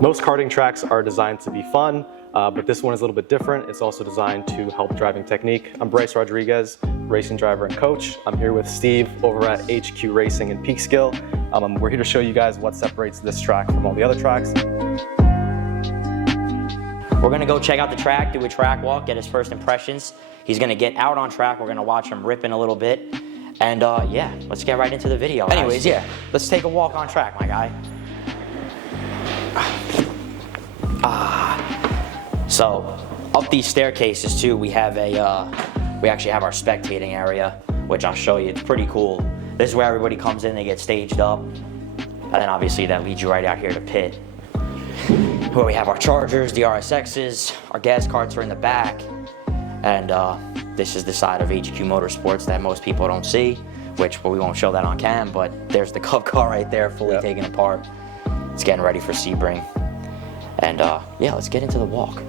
Most karting tracks are designed to be fun, but this one is a little bit different. It's also designed to help driving technique. I'm Bryce Rodriguez, racing driver and coach. I'm here with Steve over at HQ Racing and Peekskill. We're here to show you guys what separates this track from all the other tracks. We're gonna go check out the track, do a track walk, get his first impressions. He's gonna get out on track. We're gonna watch him ripping a little bit. And yeah, let's get right into the video. Anyways, yeah, let's take a walk on track, my guy. So up these staircases too, we have we actually have our spectating area, which I'll show you. It's pretty cool. This is where everybody comes in, they get staged up. And then obviously that leads you right out here to pit, where we have our chargers, the RSXs, our gas carts are in the back. And this is the side of HQ Motorsports that most people don't see, which we won't show that on cam, but there's the Cup car right there, fully taken apart. It's getting ready for Sebring. And yeah, let's get into the walk.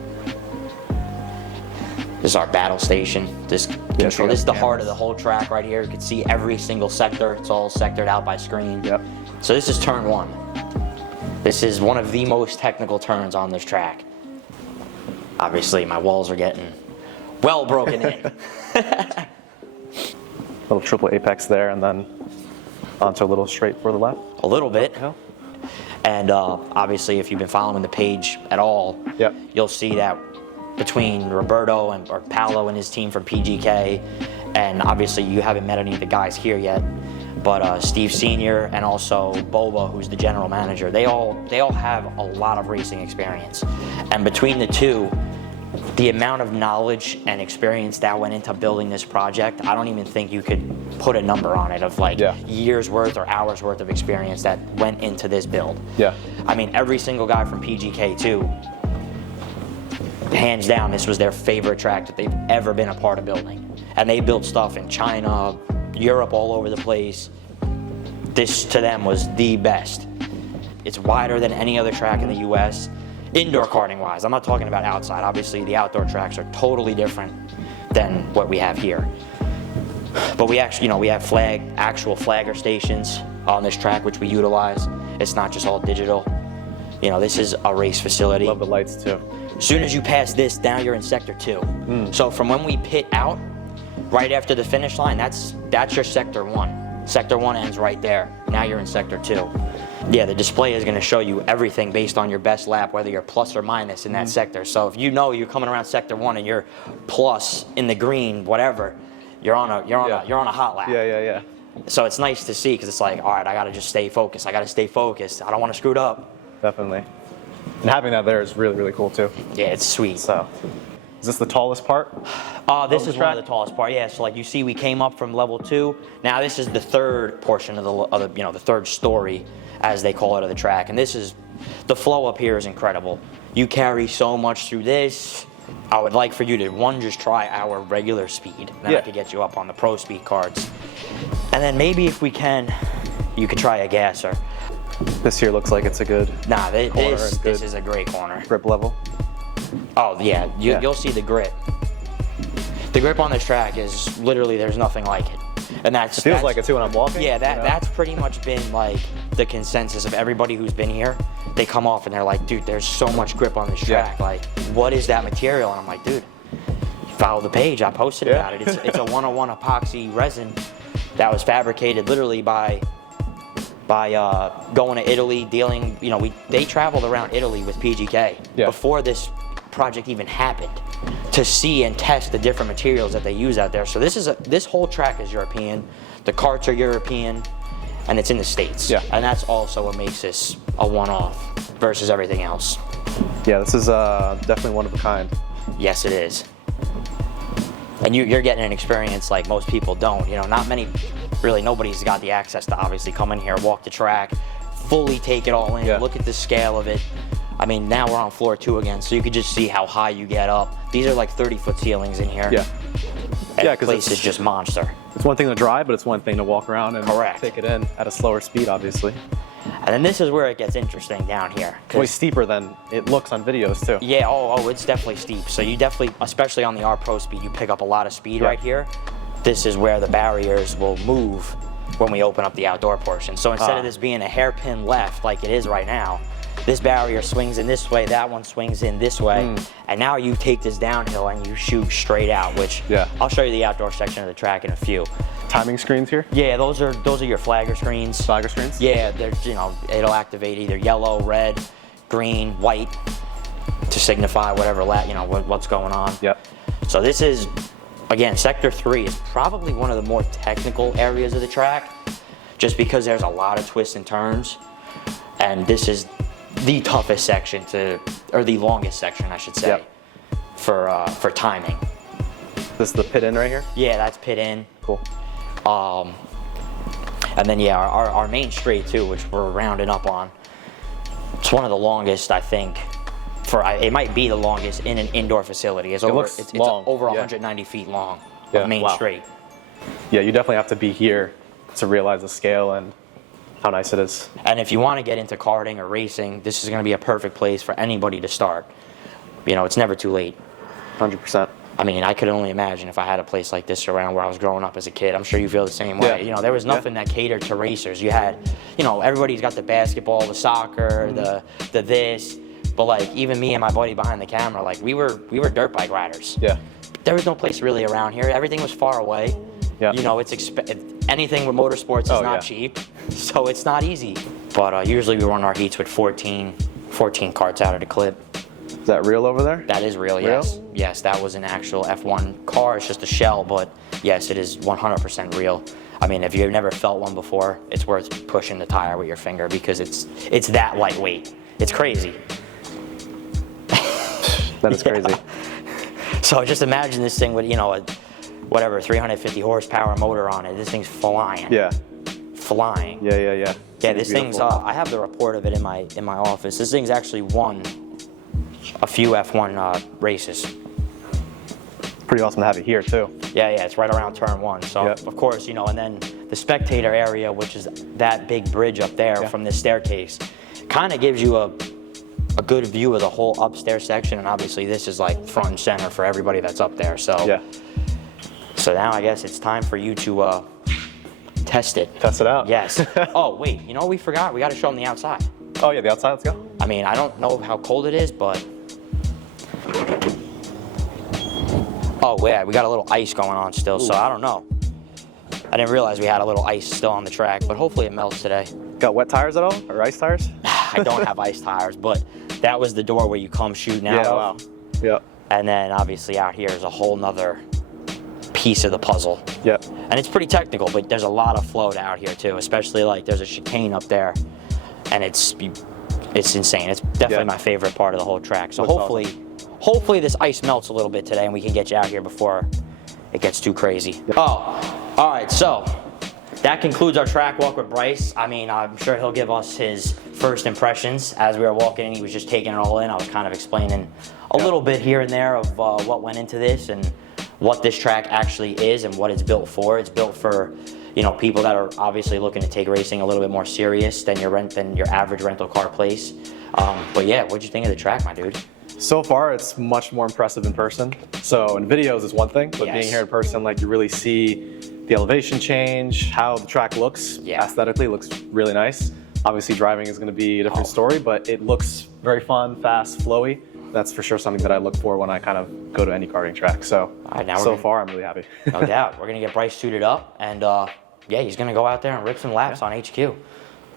This is our battle station. This is the heart of the whole track right here. You can see every single sector. It's all sectored out by screen. Yep. So this is turn one. This is one of the most technical turns on this track. Obviously, my walls are getting well broken in. Little triple apex there, and then onto a little straight for the left. A little bit. Yeah. And obviously, if you've been following the page at all, you'll see that between Roberto or Paolo and his team from PGK, and obviously you haven't met any of the guys here yet, but Steve Sr. and also Boba, who's the general manager, they all have a lot of racing experience. And between the two, the amount of knowledge and experience that went into building this project, I don't even think you could put a number on it of like years worth or hours worth of experience that went into this build. Yeah. I mean, every single guy from PGK too, hands down, this was their favorite track that they've ever been a part of building. And they built stuff in China, Europe, all over the place. This to them was the best. It's wider than any other track in the US. Indoor karting wise, I'm not talking about outside. Obviously the outdoor tracks are totally different than what we have here. But we actually, we have actual flagger stations on this track, which we utilize. It's not just all digital. This is a race facility. Love the lights too. As soon as you pass this, now you're in sector 2. So from when we pit out, right after the finish line, that's your sector 1. Sector 1 ends right there. Now you're in sector 2. Yeah, the display is going to show you everything based on your best lap, whether you're plus or minus in that sector. So if you're coming around sector 1 and you're plus in the green, whatever, you're on a hot lap. Yeah. So it's nice to see, because it's like, all right, I got to just stay focused. I don't want to screw it up. Definitely. And having that there is really, really cool too. Yeah, it's sweet. So, is this the tallest part? This is one of the tallest part. Yeah, so like you see, we came up from level 2. Now this is the third portion of the third story, as they call it, of the track. And this is, the flow up here is incredible. You carry so much through this. I would like for you to, just try our regular speed. Then I could get you up on the pro speed carts. And then maybe if we can, you could try a gasser. This here looks like it's a good this is a great corner. Grip level. Oh yeah, you'll see the grip. The grip on this track is literally, there's nothing like it. And it feels like it too when I'm walking. Yeah, that's pretty much been like the consensus of everybody who's been here. They come off and they're like, dude, there's so much grip on this track. Like, what is that material? And I'm like, dude, follow the page. I posted about it. It's a 101 epoxy resin that was fabricated literally by going to Italy, dealing, they traveled around Italy with PGK before this project even happened, to see and test the different materials that they use out there. So this whole track is European, the carts are European, and it's in the States. Yeah. And that's also what makes this a one-off versus everything else. Yeah, this is definitely one of a kind. Yes, it is. And you're getting an experience like most people don't. Not many, really nobody's got the access to obviously come in here, walk the track, fully take it all in, look at the scale of it. I mean, now we're on floor 2 again, so you could just see how high you get up. These are like 30-foot ceilings in here. Yeah. And the place is just monster. It's one thing to drive, but it's one thing to walk around and take it in at a slower speed, obviously. And then this is where it gets interesting down here. Way steeper than it looks on videos too. Yeah, it's definitely steep. So you definitely, especially on the R Pro speed, you pick up a lot of speed right here. This is where the barriers will move when we open up the outdoor portion. So instead of this being a hairpin left like it is right now, this barrier swings in this way, that one swings in this way, and now you take this downhill and you shoot straight out, which I'll show you the outdoor section of the track in a few. Timing screens here? Yeah, those are your flagger screens. Flagger screens? Yeah, they're, you know, it'll activate either yellow, red, green, white to signify whatever, you know, what's going on. Yep. So this is, again, Sector 3 is probably one of the more technical areas of the track, just because there's a lot of twists and turns, and this is the toughest section or the longest section, I should say, for timing. This is the pit in right here? Yeah, that's pit in. Cool. And then yeah, our main straight too, which we're rounding up on. It's one of the longest, I think. It might be the longest in an indoor facility. It's over 190 feet long. Main straight. Yeah, you definitely have to be here to realize the scale and how nice it is. And if you want to get into karting or racing, this is going to be a perfect place for anybody to start. You know, it's never too late. 100%. I mean, I could only imagine if I had a place like this around where I was growing up as a kid. I'm sure you feel the same way. You know, there was nothing that catered to racers. You had, you know, everybody's got the basketball, the soccer, the this. But like, even me and my buddy behind the camera, like we were dirt bike riders. Yeah. There was no place really around here. Everything was far away. Yeah. You know, anything with motorsports is not cheap, so it's not easy. But usually we run our heats with 14 karts out of the clip. Is that real over there? That is real, yes. Yes, that was an actual F1 car. It's just a shell, but yes, it is 100% real. I mean, if you've never felt one before, it's worth pushing the tire with your finger because it's that lightweight. It's crazy. That is crazy. So just imagine this thing with, you know, a 350 horsepower motor on it. This thing's flying. Yeah. Flying. Yeah. Yeah, this thing's, I have the report of it in my office. This thing's actually won a few F1 races. Pretty awesome to have it here too. Yeah, it's right around turn 1. So of course, you know, and then the spectator area, which is that big bridge up there from this staircase, kind of gives you a good view of the whole upstairs section, and obviously this is like front and center for everybody that's up there. So so now I guess it's time for you to test it. Test it out. Yes. Oh wait, you know what we forgot? We got to show them the outside. Oh yeah, the outside. Let's go. I mean, I don't know how cold it is, but oh yeah, we got a little ice going on still. So I don't know. I didn't realize we had a little ice still on the track, but hopefully it melts today. Got wet tires at all, or ice tires? I don't have ice tires, but that was the door where you come shooting out of. Wow. Yep. And then obviously out here is a whole nother piece of the puzzle. Yep. And it's pretty technical, but there's a lot of float out here too, especially like there's a chicane up there, and it's insane. It's definitely my favorite part of the whole track. So hopefully this ice melts a little bit today and we can get you out here before it gets too crazy. Yep. Oh, all right, so that concludes our track walk with Bryce. I mean, I'm sure he'll give us his first impressions. As we were walking in, he was just taking it all in. I was kind of explaining a little bit here and there of what went into this and what this track actually is and what it's built for. It's built for, you know, people that are obviously looking to take racing a little bit more serious than your average rental car place. But yeah, what'd you think of the track, my dude? So far, it's much more impressive in person. So in videos is one thing, but being here in person, like you really see the elevation change, how the track looks aesthetically, looks really nice. Obviously driving is going to be a different story, but it looks very fun, fast, flowy. That's for sure something that I look for when I kind of go to any karting track. So far, I'm really happy. No doubt. We're going to get Bryce suited up, and yeah, he's going to go out there and rip some laps on HQ. We'll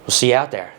see you out there.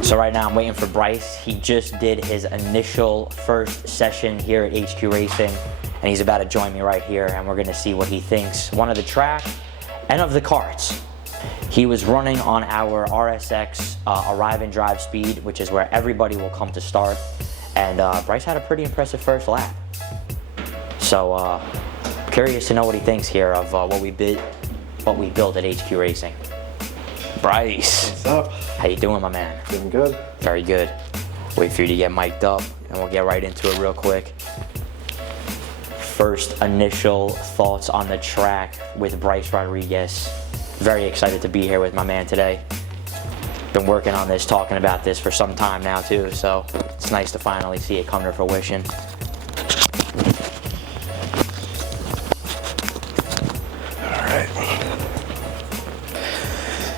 So right now I'm waiting for Bryce. He just did his initial first session here at HQ Racing, and he's about to join me right here, and we're gonna see what he thinks, one of the track and of the karts. He was running on our RSX arrive and drive speed, which is where everybody will come to start, and Bryce had a pretty impressive first lap. So curious to know what he thinks here of what we built at HQ Racing. Bryce. What's up? How you doing, my man? Doing good. Very good. Wait for you to get mic'd up, and we'll get right into it real quick. first initial thoughts on the track with Bryce Rodriguez. Very excited to be here with my man today. Been working on this, talking about this for some time now too, so it's nice to finally see it come to fruition. All right.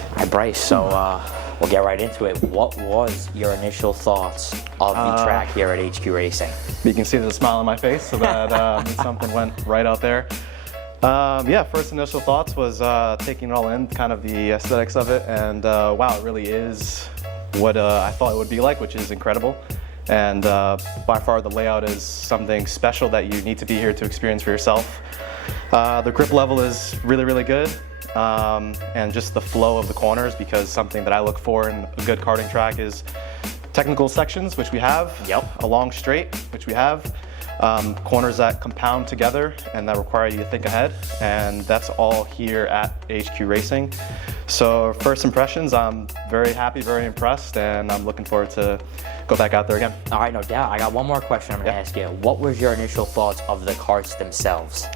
All right, Bryce, so we'll get right into it. What was your initial thoughts of the track here at HQ Racing? You can see there's a smile on my face, so that something went right out there. Yeah, first initial thoughts was taking it all in, kind of the aesthetics of it, and wow, it really is what I thought it would be like, which is incredible. And by far the layout is something special that you need to be here to experience for yourself. The grip level is really, really good. And just the flow of the corners, because something that I look for in a good karting track is technical sections, which we have, a long straight, which we have, corners that compound together and that require you to think ahead, and that's all here at HQ Racing. So first impressions, I'm very happy, very impressed, and I'm looking forward to go back out there again. All right, no doubt. I got one more question I'm going to ask you. What was your initial thoughts of the karts themselves?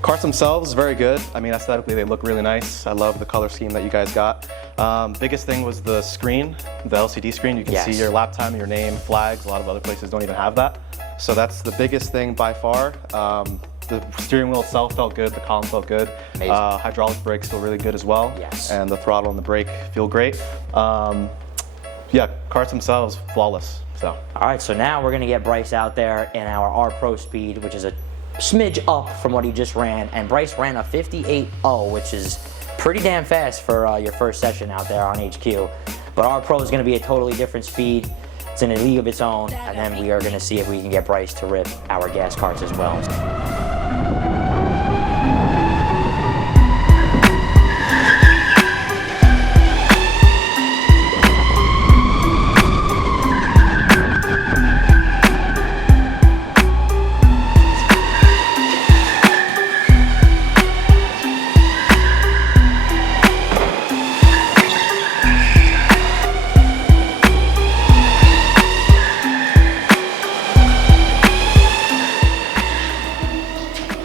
Karts themselves, very good. I mean, aesthetically, they look really nice. I love the color scheme that you guys got. Biggest thing was the screen, the LCD screen. You can see your lap time, your name, flags. A lot of other places don't even have that. So that's the biggest thing by far. The steering wheel itself felt good. The column felt good. Hydraulic brakes feel really good as well. And the throttle and the brake feel great. Yeah, karts themselves, flawless. So. All right, so now we're going to get Bryce out there in our R Pro Speed, which is a smidge up from what he just ran, and Bryce ran a 58.0, which is pretty damn fast for your first session out there on HQ. But our Pro is going to be a totally different speed. It's in a league of its own, and then we are going to see if we can get Bryce to rip our gas karts as well.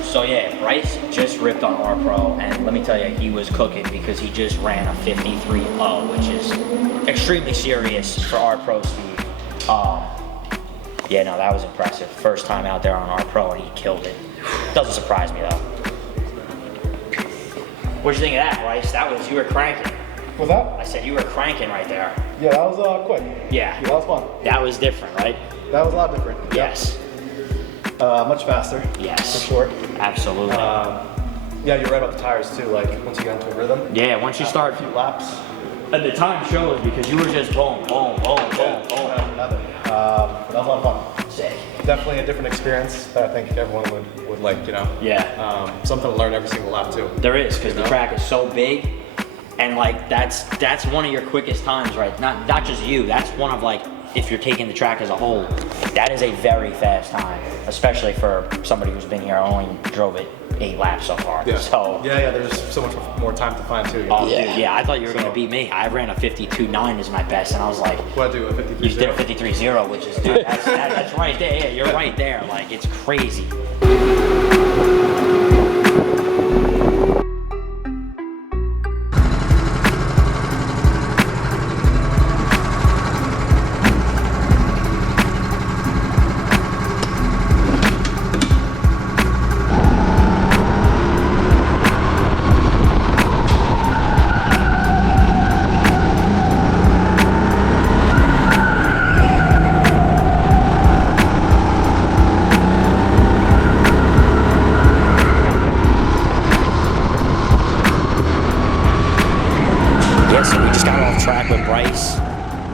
So yeah, Bryce just ripped on R Pro, and let me tell you, he was cooking because he just ran a 53.0, which is extremely serious for R Pro speed. Yeah, no, that was impressive. First time out there on R Pro, and he killed it. Doesn't surprise me though. What'd you think of that, Bryce? You were cranking. What's that? I said you were cranking right there. Yeah, that was quick. Yeah. That was fun. That was different, right? That was a lot different. Yes. Much faster. Yes. For sure. Absolutely. Yeah, you're right about the tires too. Like once you get into a rhythm. Yeah, once you start a few laps. And the time shows because you were just boom, boom, boom, boom, boom. Another. That was a lot of fun. Sick. Definitely a different experience that I think everyone would like. You know. Yeah. Something to learn every single lap too. There is, because the track is so big, and like that's one of your quickest times, right? Not just you. That's one of, like, if you're taking the track as a whole, that is a very fast time, especially for somebody who's been here only drove it 8 laps so far. Yeah. So yeah, there's so much more time to find too. You know? Oh, dude, yeah, I thought you were gonna beat me. I ran a 52.9 as my best, and I was like, what do a 53.0? You did a 53.0, which is, dude, that's right there. Yeah, you're right there. Like, it's crazy.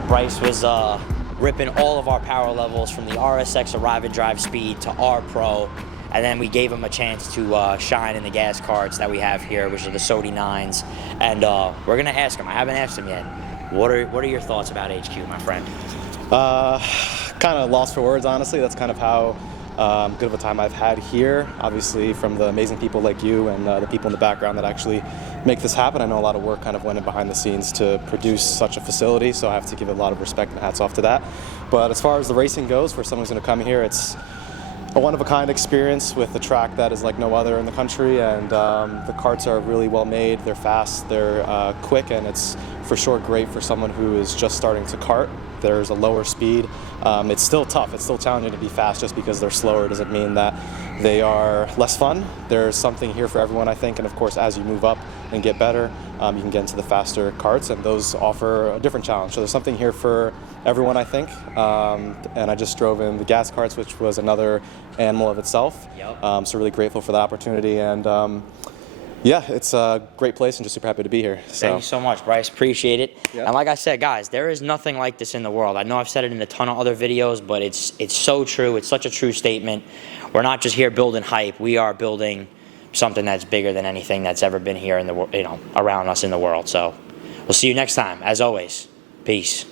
Bryce was ripping all of our power levels from the RSX Arrive and Drive Speed to R Pro, and then we gave him a chance to shine in the gas karts that we have here, which are the Sodi 9s, and we're gonna ask him. I haven't asked him yet. What are your thoughts about HQ, my friend? Kind of lost for words, honestly. That's kind of how good of a time I've had here. Obviously, from the amazing people like you and the people in the background that actually make this happen. I know a lot of work kind of went in behind the scenes to produce such a facility, so I have to give it a lot of respect and hats off to that. But as far as the racing goes, for someone who's going to come here, it's a one-of-a-kind experience with a track that is like no other in the country, and the karts are really well made, they're fast, they're quick, and it's for sure great for someone who is just starting to kart. There's a lower speed. It's still tough, it's still challenging to be fast. Just because they're slower doesn't mean that they are less fun. There's something here for everyone, I think, and of course as you move up and get better, you can get into the faster karts, and those offer a different challenge. So there's something here for everyone, I think. And I just drove in the gas karts, which was another animal of itself. Yep. So really grateful for the opportunity, and yeah, it's a great place and just super happy to be here. So. Thank you so much, Bryce. Appreciate it. Yep. And like I said, guys, there is nothing like this in the world. I know I've said it in a ton of other videos, but it's so true. It's such a true statement. We're not just here building hype. We are building something that's bigger than anything that's ever been here in the around us in the world. So we'll see you next time. As always, peace.